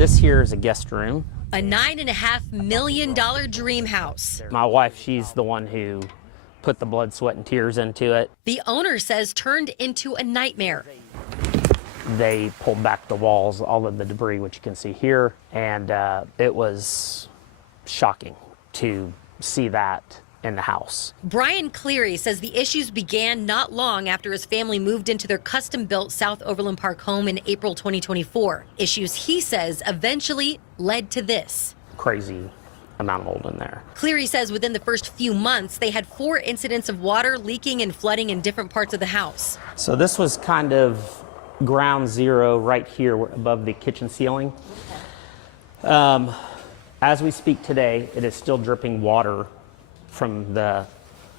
This here is a guest room. A $9.5 million dream house. My wife, she's the one who put the blood, sweat, and tears into it. The owner says turned into a nightmare. They pulled back the walls, all of the debris, which you can see here, and it was shocking to see that in the house. Brian Cleary says the issues began not long after his family moved into their custom-built South Overland Park home in April 2024. Issues he says eventually led to this. Crazy amount of mold in there. Cleary says within the first few months, they had 4 incidents of water leaking and flooding in different parts of the house. So this was kind of ground zero right here above the kitchen ceiling. As we speak today, it is still dripping water from the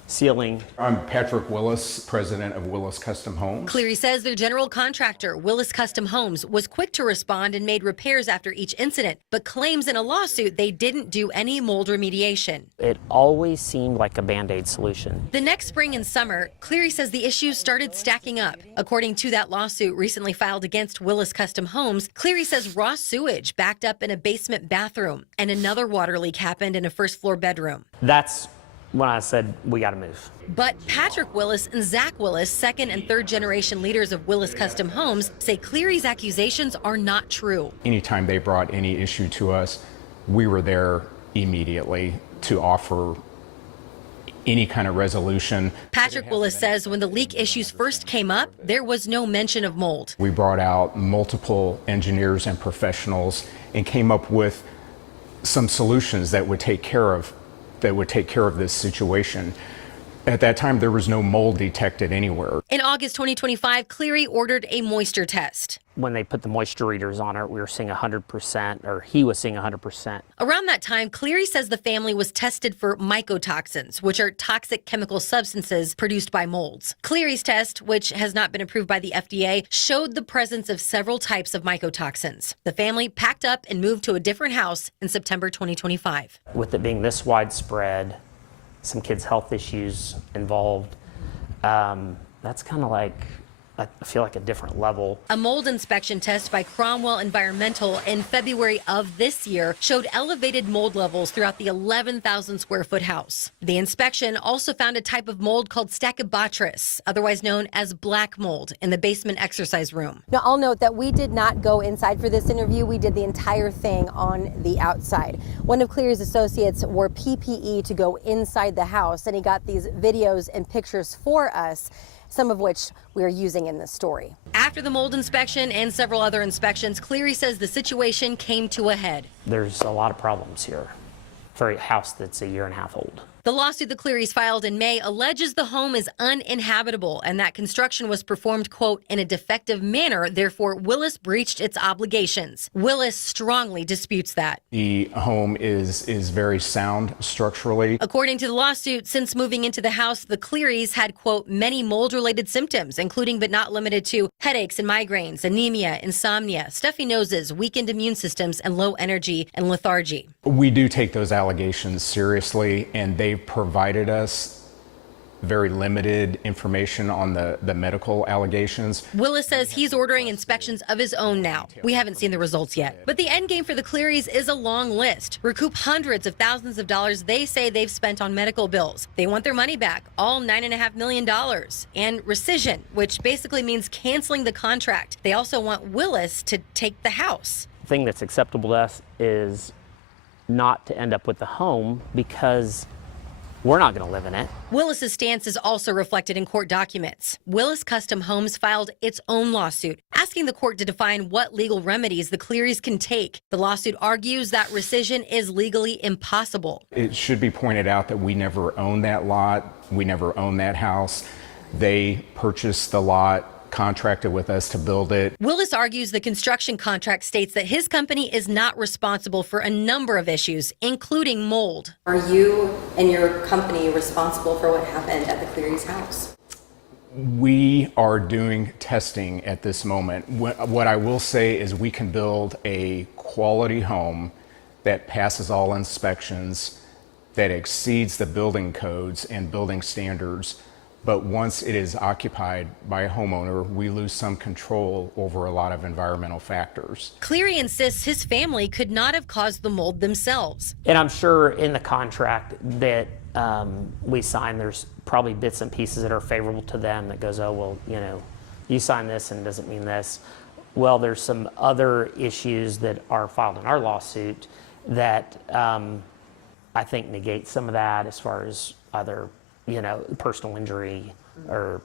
ceiling. I'm Patrick Willis, president of Willis Custom Homes. Cleary says their general contractor, Willis Custom Homes, was quick to respond and made repairs after each incident, but claims in a lawsuit they didn't do any mold remediation. It always seemed like a Band-Aid solution. The next spring and summer, Cleary says the issues started stacking up. According to that lawsuit recently filed against Willis Custom Homes, Cleary says raw sewage backed up in a basement bathroom and another water leak happened in a first-floor bedroom. That's when I said, we got to move. But Patrick Willis and Zach Willis, second and third generation leaders of Willis Custom Homes, say Cleary's accusations are not true. Anytime they brought any issue to us, we were there immediately to offer any kind of resolution. Patrick Willis says when the leak issues first came up, there was no mention of mold. We brought out multiple engineers and professionals and came up with some solutions that would take care of this situation. At that time, there was no mold detected anywhere. In August 2025, Cleary ordered a moisture test. When they put the moisture readers on it, we were seeing 100%, or he was seeing 100%. Around that time, Cleary says the family was tested for mycotoxins, which are toxic chemical substances produced by molds. Cleary's test, which has not been approved by the FDA, showed the presence of several types of mycotoxins. The family packed up and moved to a different house in September 2025. With it being this widespread, some kids' health issues involved, that's kind of like, I feel like a different level. A mold inspection test by Cromwell Environmental in February of this year showed elevated mold levels throughout the 11,000 square foot house. The inspection also found a type of mold called Stachybotrys, otherwise known as black mold, in the basement exercise room. Now, I'll note that we did not go inside for this interview. We did the entire thing on the outside. One of Cleary's associates wore PPE to go inside the house, and he got these videos and pictures for us, some of which we are using in this story. After the mold inspection and several other inspections, Cleary says the situation came to a head. There's a lot of problems here for a house that's a year and a half old. The lawsuit the Clearys filed in May alleges the home is uninhabitable and that construction was performed, quote, in a defective manner. Therefore, Willis breached its obligations. Willis strongly disputes that. The home is very sound structurally. According to the lawsuit, since moving into the house, the Clearys had, quote, many mold-related symptoms, including but not limited to headaches and migraines, anemia, insomnia, stuffy noses, weakened immune systems, and low energy and lethargy. We do take those allegations seriously, and they provided us very limited information on the medical allegations. Willis says he's ordering inspections of his own now. We haven't seen the results yet. But the end game for the Clearys is a long list. Recoup hundreds of thousands of dollars they say they've spent on medical bills. They want their money back, all $9.5 million. And rescission, which basically means canceling the contract. They also want Willis to take the house. The thing that's acceptable to us is not to end up with the home because we're not going to live in it. Willis's stance is also reflected in court documents. Willis Custom Homes filed its own lawsuit, asking the court to define what legal remedies the Clearys can take. The lawsuit argues that rescission is legally impossible. It should be pointed out that we never owned that lot. We never owned that house. They purchased the lot, contracted with us to build it. Willis argues the construction contract states that his company is not responsible for a number of issues, including mold. Are you and your company responsible for what happened at the Cleary's house? We are doing testing at this moment. What I will say is we can build a quality home that passes all inspections, that exceeds the building codes and building standards But once it is occupied by a homeowner, we lose some control over a lot of environmental factors. Cleary insists his family could not have caused the mold themselves. And I'm sure in the contract that we sign, there's probably bits and pieces that are favorable to them that goes, oh, well, you know, you sign this and it doesn't mean this. Well, there's some other issues that are filed in our lawsuit that I think negate some of that as far as either, you know, personal injury or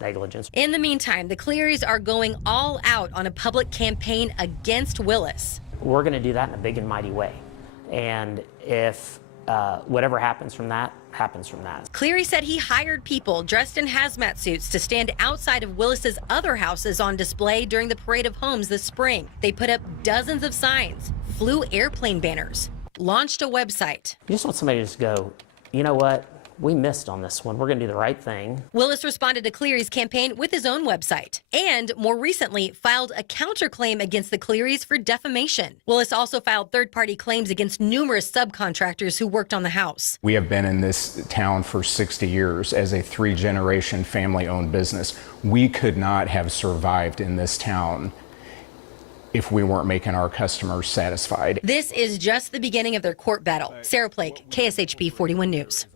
negligence. In the meantime, the Clearys are going all out on a public campaign against Willis. We're going to do that in a big and mighty way. And if whatever happens from that, happens from that. Cleary said he hired people dressed in hazmat suits to stand outside of Willis's other houses on display during the Parade of Homes this spring. They put up dozens of signs, flew airplane banners, launched a website. You just want somebody to just go, you know what? We missed on this one. We're going to do the right thing. Willis responded to Cleary's campaign with his own website and, more recently, filed a counterclaim against the Clearys for defamation. Willis also filed third-party claims against numerous subcontractors who worked on the house. We have been in this town for 60 years as a 3-generation family-owned business. We could not have survived in this town if we weren't making our customers satisfied. This is just the beginning of their court battle. Sarah Plake, KSHP 41 News.